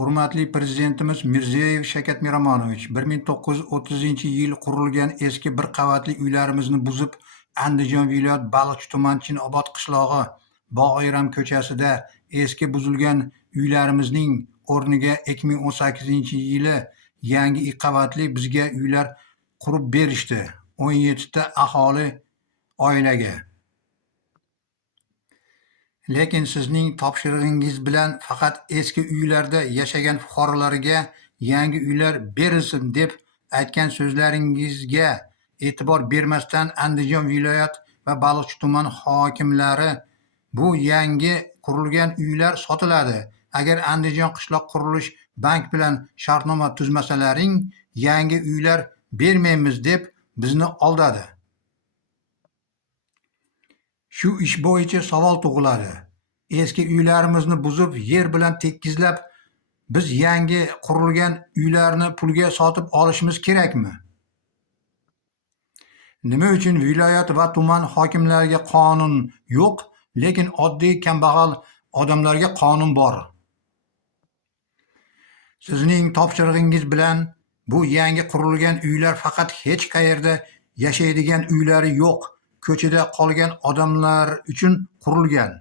Hurmatli Prezidentimiz Mirziyoyev Shavkat Miromonovich 1930-yil qurilgan eski bir qavatli uylarimizni buzib, Andijon viloyat Baliqchi tuman Chinobod qishlog'i Bog'ayram ko'chasida eski buzilgan uylarimizning o'rniga 2018-yili yangi qavatli bizga uylar qurib berishdi. 17 ta aholi oilaga. Lekin sizning topshirig'ingiz bilan faqat eski uylarda yashagan fuqarolarga yangi uylar berilsin deb aytgan so'zlaringizga e'tibor bermasdan Andijon viloyat va Baliqchi tuman hokimlari bu yangi qurilgan uylar sotiladi. Agar Andijon qishloq qurilish bank bilan shartnoma tuzmasalaring, yangi uylar bermaymiz deb bizni aldadi. Shu ish bo'yicha savol tug'iladi. Eski uylarimizni buzib, yer bilan tekizlab, biz yangi qurilgan uylarni pulga sotib olishimiz kerakmi? Nima uchun viloyat va tuman hokimlariga qonun yo'q, lekin oddiy kambag'al odamlarga qonun bor? Sizning topshirig'ingiz bilan bu yangi qurilgan uylar faqat hech qayerda yashaydigan uylari yo'q, ko'chada qolgan odamlar uchun qurilgan.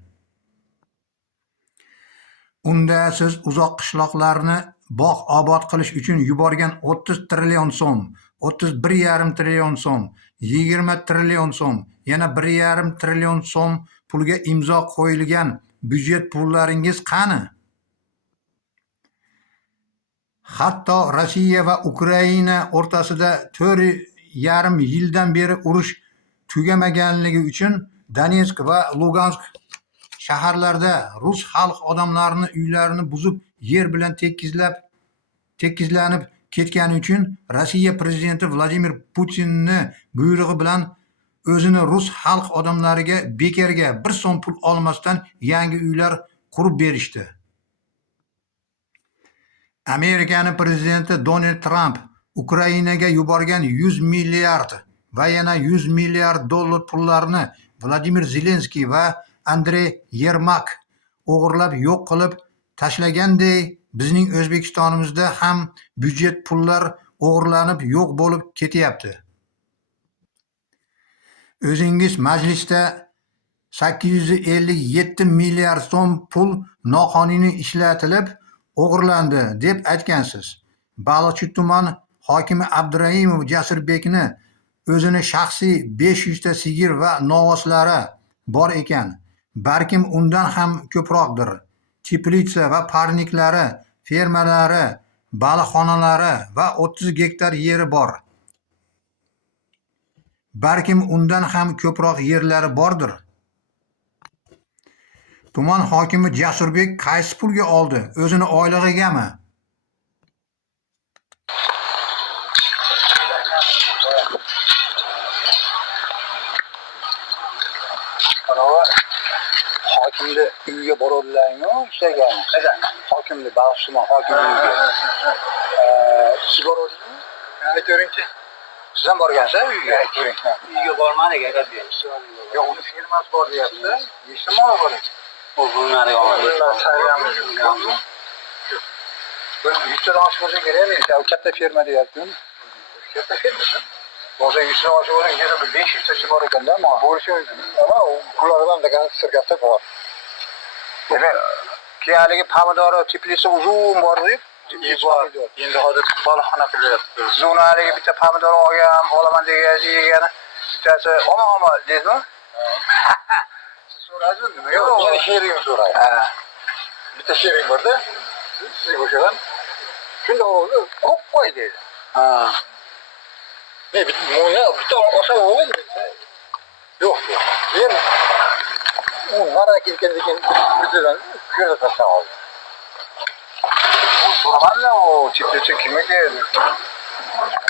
Unda siz uzoq qishloqlarni bog' obod qilish uchun yuborgan 30 trillion so'm, 31,5 trillion so'm, 20 trillion so'm, yana 1,5 trillion so'm pulga imzo qo'yilgan byudjet pullaringiz qani? Hatto Rossiya va Ukraina o'rtasida 4,5 yildan beri urush tugamaganligi uchun Donetsk va Lugansk shaharlarda rus xalq odamlarini uylarini buzib, yer bilan tekizlanib ketgani uchun Rossiya prezidenti Vladimir Putinning buyrug'i bilan o'zini rus xalq odamlariga bekorga 1 so'm pul olmasdan yangi uylar qurib berishdi. Amerikaning prezidenti Donald Trump Ukrainaga yuborgan 100 milliard va yana 100 milliard dollar pullarni Vladimir Zelenskiy va Andrey Yermak o'g'irlab yo'q qilib tashlaganday, bizning O'zbekistonimizda ham byudjet pullar o'g'irlanib yo'q bo'lib ketyapti. O'zingiz majlisda 857 milliard so'm pul noqonuniy ishlatilib o'g'irlandi deb aytgansiz. Baliqchi tuman hokimi Abduraimov Jasurbekni o'zini shaxsiy 500 ta sigir va novoslari bor ekan. Balkim undan ham ko'proqdir. Teplitsa va parniklari, fermalari, baliqxonalari va 30 gektar yeri bor. Balkim undan ham ko'proq yerlari bordir. Tuman hokimi Jasurbek qaysi pulga oldi? O'zini oylig'igami? Hokimni uyiga boradilarmi ishlagan? Hokimni Baliqchi tuman hokimligiga. Siz boradingmi? Aytavering-chi. Siz ham borgansiz uyiga? Aytavering. Uyga bormadik, aytib Yo'q, uni firmasi bor deyapti. Nechta mol bor ekan? Bu bunlarga olib. Bir 100 tadan oshib bo'lsa kerak, katta firma deyapti. Katta firma. Bo'lsa 100 tadan oshib bo'lsa, yana bir 500 tachi bor ekanda, bo'lishi mumkin. Ama ulardan degan sirkasi bor. Demak, keyingi pomidori teplitsa uzun bor-ku. Endi hozir boloxona qilyapti. Siz uni haligi bitta pomidor olaman degani, bittasi oma deydimi? Siz so'radingiz nima? Yo'q, meni sheringni so'raydi. Bitta shering borda. Siz o'shadan shunda o'g'li ko'p qo'y dedi. Ne bitta o'sha o'g'li yo'q. Men u nara kelgandan bizdan ko'rib tashlab so'raganlar u chiqdi kimga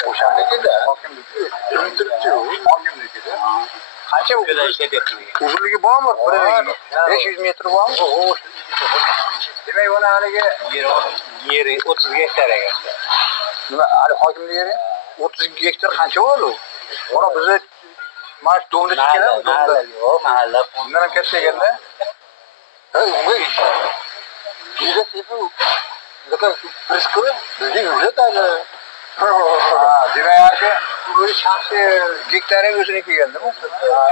o'shandagida hokimlikda hokimlikda qancha uzunligi bormi? 500 metr bormi? Demak, uni haligi Yeri 30 gektar ekan. nima hali hokimlik yeri 30 gektar qancha bo'ladi? Mana bizni mana domda chiqganlar, domda. Yo'q, mahalla. Bundan ham katta ekanda. Juda sepi lekin priskovi bizga yuzatadi. Demak, o'zi shaxsiy gektari o'ziniki ekan-da.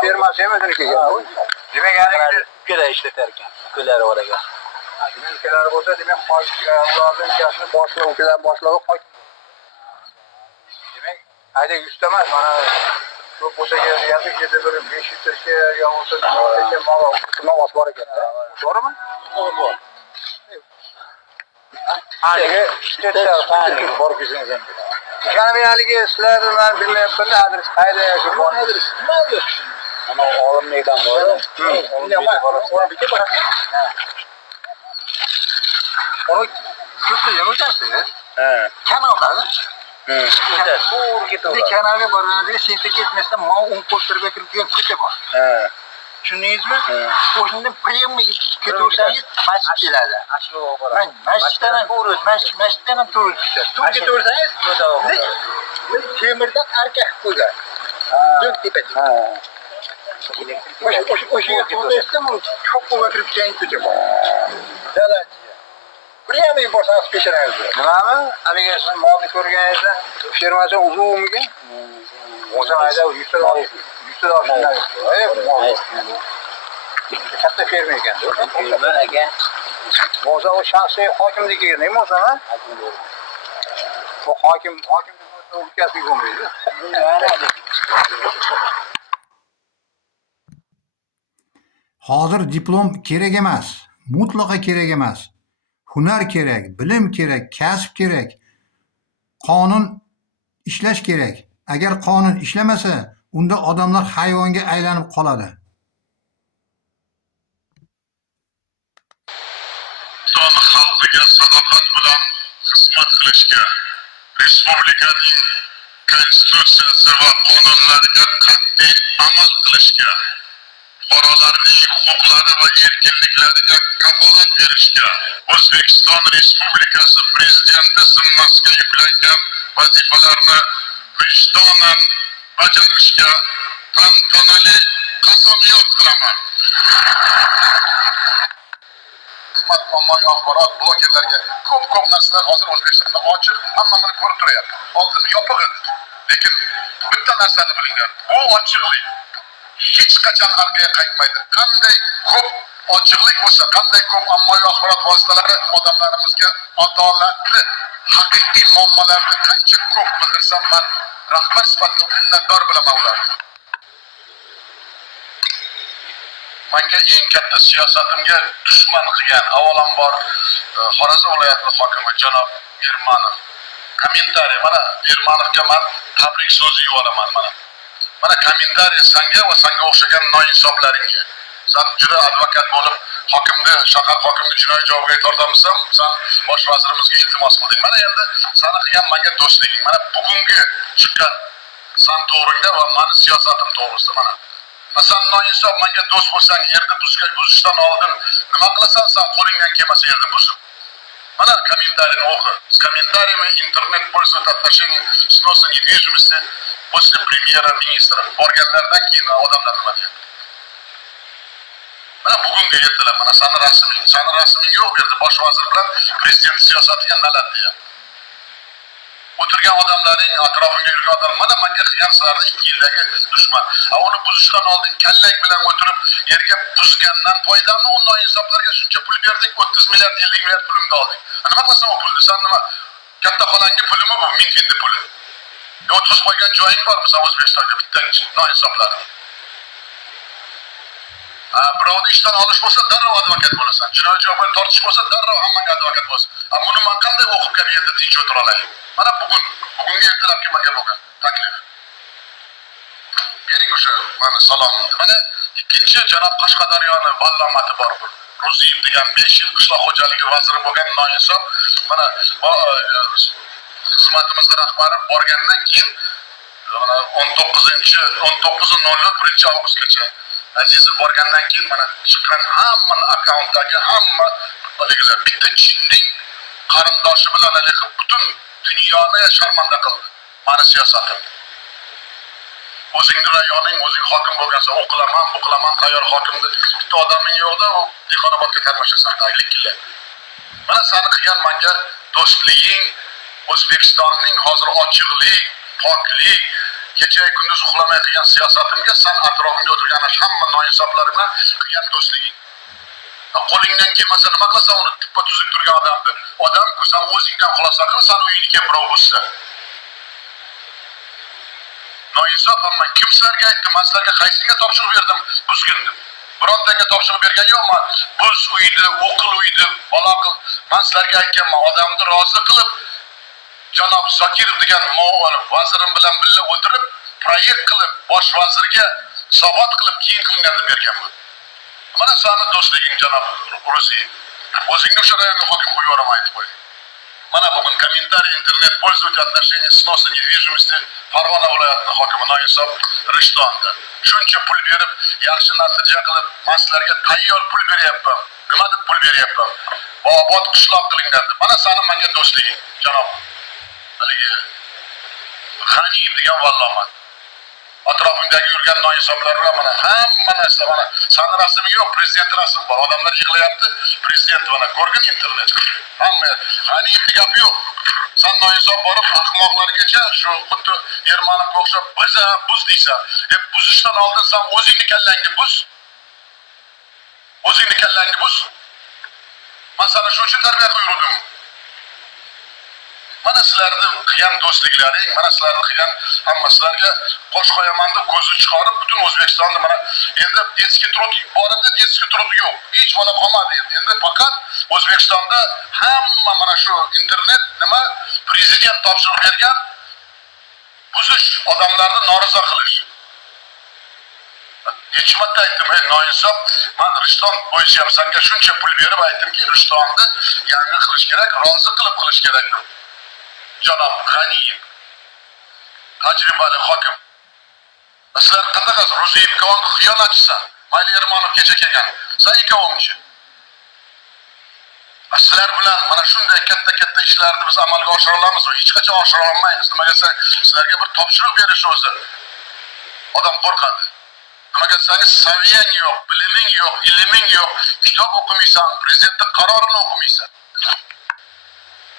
Fermasi ham o'ziniki ekan. Demak, yani Ukalar ishlatar ekan. Ukalari bor ekan. demak, ukalari bo'lsa, demak, ularning kasbini boshlig'i, ukalar boshlig'i hokim. Demak, ayda 100 ta emas, mana ko'p bo'lsa yarmi keti bir 500 tacha yo bo'lsa 100 tacha mol bor ekan-da. To'g'rimi? Bor. Haligi ishlatsa bor ko'zingiz endi. Yana men haligi sizlarni men bilmayapman, adres qayda shu bor adres. Nima yo'q. Mana olimlikdan bor. Ona bitta bor. Ha. Onu ko'plar o'tasiz. Ha. Kanaldan. O'tasiz. Bir kanalga borganingizda senga ketmasdan mal un qo'shtirib kirib kelgan ko'cha bor. Ha. Tushundingizmi? O'shandan premma ketaversangiz masjid keladi. Masjiddan ham to'g'ri ketadi. To'g'ri ketaversangiz, bir temirdan arka qilib qo'ygan. Do'q tepaga. O'sha yerda ko'p bo'lib kirib kelgan ko'cha bor. Premma borsangiz peshanangizda. Nimami? Haligi siz molni ko'rganingizda fermasi uzunmikan? O'sha ayda 100 ta katta ferma ekan. Ferma ekan. Bo'lsa o shaxsiy hokimniki nima bo'lsa, o hokim o'tkazib bo'lmaydi. Hozir diplom kerak emas, mutlaqo kerak emas. Hunar kerak, bilim kerak, kasb kerak. Qonun ishlash kerak. Agar qonun ishlamasa, unda odamlar hayvonga aylanib qoladi. Xalqiga sadoqat bilan xizmat qilishga, respublikaning konstitutsiyasi va qonunlariga qat'iy amal qilishga, fuqarolarning huquqlari va erkinliklariga kafolat berishga, O'zbekiston Respublikasi Prezidenti zimmasiga yuklangan vazifalarni vijdonan bajarishga tantanali qasamyod qilaman. Ommaviy axborot blogerlarga ko'p narsalar hozir O'zbekistonda ochiq, hammani ko'rib turyapti. Oldin yopiq edi. Lekin bitta narsani bilinglar, bu ochiqlik hech qachon orqaga qaytmaydi. Qanday ko'p ochiqlik bo'lsa, qanday ko'p ommaviy axborot vositalari odamlarimizga adolatli, haqiqiy muammolarni qancha ko'p bildirsam, men rahbar sifatida minnatdor bilaman ularga. Menga eng katta siyosatimga dushman qilgan avvalambor Xorazm viloyati hokimi janob Ermanov. Kommentariy, mana Ermanovga men tabrik so'zi yuboraman mana. Mana kommentariy senga va senga o'xshagan noinsoblaringga. Sen juda advokat bo'lib, hokimni, shahar hokimini jinoiy javobgarlikka tortamisan, sen bosh vazirimizga iltimos qilding. Mana endi seni qilgan menga do'stliging. Mana bugungi chiqqan sen to'g'ringda va meni siyosatim to'g'risida mana. Sen noinsof menga do'st bo'lsang, yerni buzishdan oldin nima qilasan? Sen qo'lingdan kelmasa yerni buzib. Mana комментарийni o'qi. С комментариями интернет пользует отношение сноса недвижимости после премьера-министра. Borganlardan keyin odamlar nima deydi? Mana bugunga yetdilar. Mana seni rasming yo'q berdi. Bosh vazir bilan prezident siyosatiga nalar deyapti. O'tirgan odamlarning atrofimga yurgan odamlar mana menga qilgan sizlarni 2 yildagi dushman. Uni buzishdan oldin kallang bilan o'tirib yerga buzgandan foydami? U noinsoblarga shuncha pul berdik, 30 milliard, 50 milliard pulni oldik. Nima qilasan o pulni? Sen nima? Katta xolangi pulimi bu? Minfinni puli. O'tqizib qo'ygan joying bormi sen O'zbekistonga bitta noinsoblarni? Birovni ishdan olish bo'lsa, darrov advokat bo'lasan. Jinoiy javobgarlikka tortish bo'lsa, darrov hammaga advokat bo'lasan. Buni men qanday o'qib kelib yerda tinch o'tira olaman? Mana bugunga ertalabki menga bo'lgan taklif. Bering o'sha mana salomni. Mana ikkinchi janob Qashqadaryoni vallomati bor. Ruziyev degan 5 yil qishloq xo'jaligi vaziri bo'lgan noinsof. Mana xizmatimizda rahbari borgandan keyin 19.01 avgustgacha Azizov borgandan keyin mana chiqqan hamma akkauntdagi hamma haligilar bitta jinning qarindoshi bilan haligi butun dunyoni sharmanda qildi. Mana siyosatim. O'zingni rayoning, o'zing hokim bo'lgansa o'qilaman, bu qilaman, tayyor hokimni bitta odaming yo'qda, u Dehqonobodga tarmashasan, taglik keladi. Mana seni qilgan menga do'stliging, O'zbekistonning hozir ochiqlik, poklik, kecha kunduz uxlamay qilgan siyosatimga sen atrofimda o'tirgan hamma noinsoblar bilan qilgan do'stliging. Qo'lingdan kelmasa nima qilasan uni tuppa tuzuk turgan odamni? Odam-ku sen o'zingdan xulosa qil, sen uyingga birov buzsa. Noinsof man kim sizlarga aytdim? Men sizlarga qaysiga topshiriq berdim? Buzgindim. Birontaga topshiriq bergan yo'qman. Buz uyni, o'qil uyni, bola qil. Men sizlarga aytganman, odamni rozi qilib janob Zokirov degan vazirim bilan birga o'tirib, proyekt qilib, bosh vazirga hisobot qilib keyin qilinganini berganman. Mana seni do'stliging janob Ro'ziyev. O'zingni o'sha rayonga hokim qo'yib yuboraman aytib qo'y. Mana bugun kommentariy internet пользователь отношения сноса недвижимости Farg'ona viloyati hokimi Noinsof Rishtonda. Shuncha pul berib, yaxshi natija qilib, men sizlarga tayyor pul beryapman. Nima deb pul beryapman? Obod qishloq qilingandi. Mana seni menga do'stliging, janob haligi G'aniyev degan vallaman. Atrofingdagi yurgan noinsoblar bilan mana hamma narsa mana seni rasming yo'q, prezident rasmi bor. Odamlar yig'layapti, prezident mana ko'rgin internet. Hamma G'aniyevning gapi yo'q. Sen noinsob borib ahmoqlargacha shu xuddi Ermanovga o'xshab buz deysan. Buzishdan oldin sen o'zingni kallangni buz. O'zingni kallangni buz. Men sana shu uchun tarbiya qo'yirdim. Mana sizlarni qilgan do'stliklaring, mana sizlarni qilgan hamma sizlarga qo'sh qo'yaman deb ko'zni chiqarib, butun O'zbekistonni mana endi eski turib bor edi, eski turib yo'q. Hech bola qolmadi endi. Endi faqat O'zbekistonda hamma mana shu internet nima prezident topshiriq bergan buzish, odamlarni norozi qilish. Necha marta aytdim, ey noinsof, men Rishton bo'yicha ham senga shuncha pul berib aytdimki, Rishtonni yangi qilish kerak, rozi qilib qilish kerak. Janob G'aniyev, tajribali hokim. Sizlar qanaqasi Ro'ziyevga xiyonatchisan? Mayli Ermanov kecha kelgan. Sen ikkovingchi. Sizlar bilan mana shunday katta ishlarni biz amalga oshira olamizmi? Hech qachon oshira olmaymiz. Nimaga sizlarga bir topshiriq berish o'zi odam qo'rqadi. Nimaga sangiz saviyang yo'q, biliming yo'q, ilming yo'q, kitob o'qimaysan, prezidentning qarorini o'qimaysan.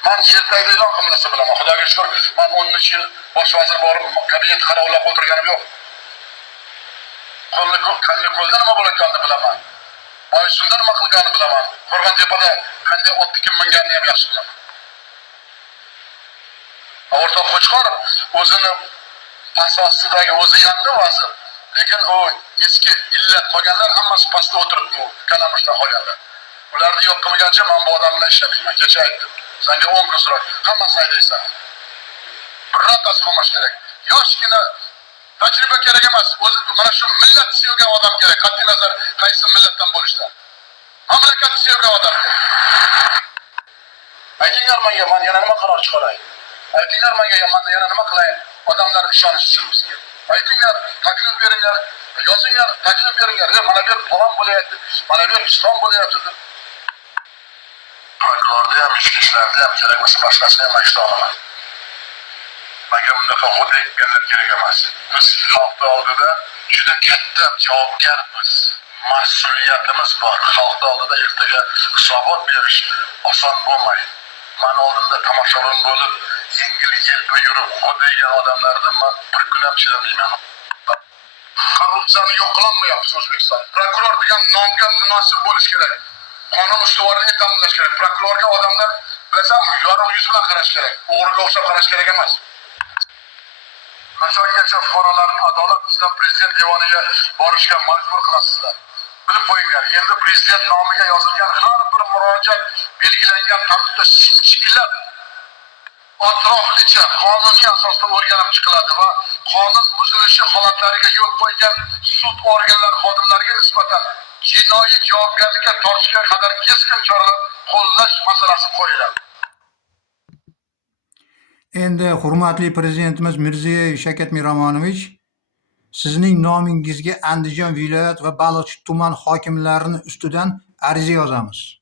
Men ertaga e'lon qilinsa bilaman. Xudoga shukr, men 10 yil bosh vazir borib, kabinet qarovlab o'tirganim yo'q. Qanday qo'lda nima bo'layotganini bilaman. Boysunda nima qilganini bilaman. Qo'rg'ontepada qanday otni kim minganini ham yaxshi bilaman. O'rtoq Qo'chqorov o'zini asosdagi o'zi yangi vazir, lekin u eski illat qolganlar hammasi pastda o'tiribdi, kalamushda qolganlar. Ularni yo'q qilmagancha men bu odam bilan ishlamayman. Kecha aytdim. Senga 10 kun so'rab, hammasini aytaysan. Birortasi qolmash kerak. Yoshgina tajriba kerak emas. O'zi mana shu millat sevgan odam kerak. Qat'iy nazar qaysi millatdan bo'lishdan. Mamlakatni sevgan odam kerak. Aytinglar menga, men yana nima qaror chiqaray? Aytinglar menga, men yana nima qilay? Odamlar ishonish uchun bizga. Aytinglar, taklif beringlar, yozinglar, taklif beringlar. Mana bu falon bo'layapti, mana bu Islom bo'layapti deb. Prokurorda ham, ichki ishlarda ham kerak bo'lsa boshqasini ham ayta olaman. Menga bunaqa xudayganlar kerak emas. Biz xalq oldida juda katta javobgarmiz. Mas'uliyatimiz bor. Xalq oldida ertaga hisobot berish oson bo'lmaydi. Men oldimda tomoshabin bo'lib, yengil-yelpi yurib, xudaygan odamlarni men bir kun ham chidamayman. Korrupsiyani yo'q qilinmayapti O'zbekiston. Prokuror degan nomga munosib bo'lish kerak. Qonun ustuvorini ta'minlash kerak. Prokurorga odamlar bilasanmi, yorug' yuz bilan qarash kerak. O'g'riga o'xshab qarash kerak emas. Qachongacha fuqarolarni adolat istab prezident devoniga borishga majbur qilasizlar? Bilib qo'yinglar, endi prezident nomiga yozilgan har bir murojaat belgilangan tartibda sinchiklab atroflicha qonuniy asosda o'rganib chiqiladi va qonun buzilishi holatlariga yo'l qo'ygan sud organlari xodimlariga nisbatan jinoiy javobgarlikka tortishga qadar keskin choralar qo'llash masalasi qo'yiladi. Endi hurmatli prezidentimiz Mirziyoyev Shavkat Miromonovich, sizning nomingizga Andijon viloyat va Baloch tuman hokimlarining ustidan ariza yozamiz.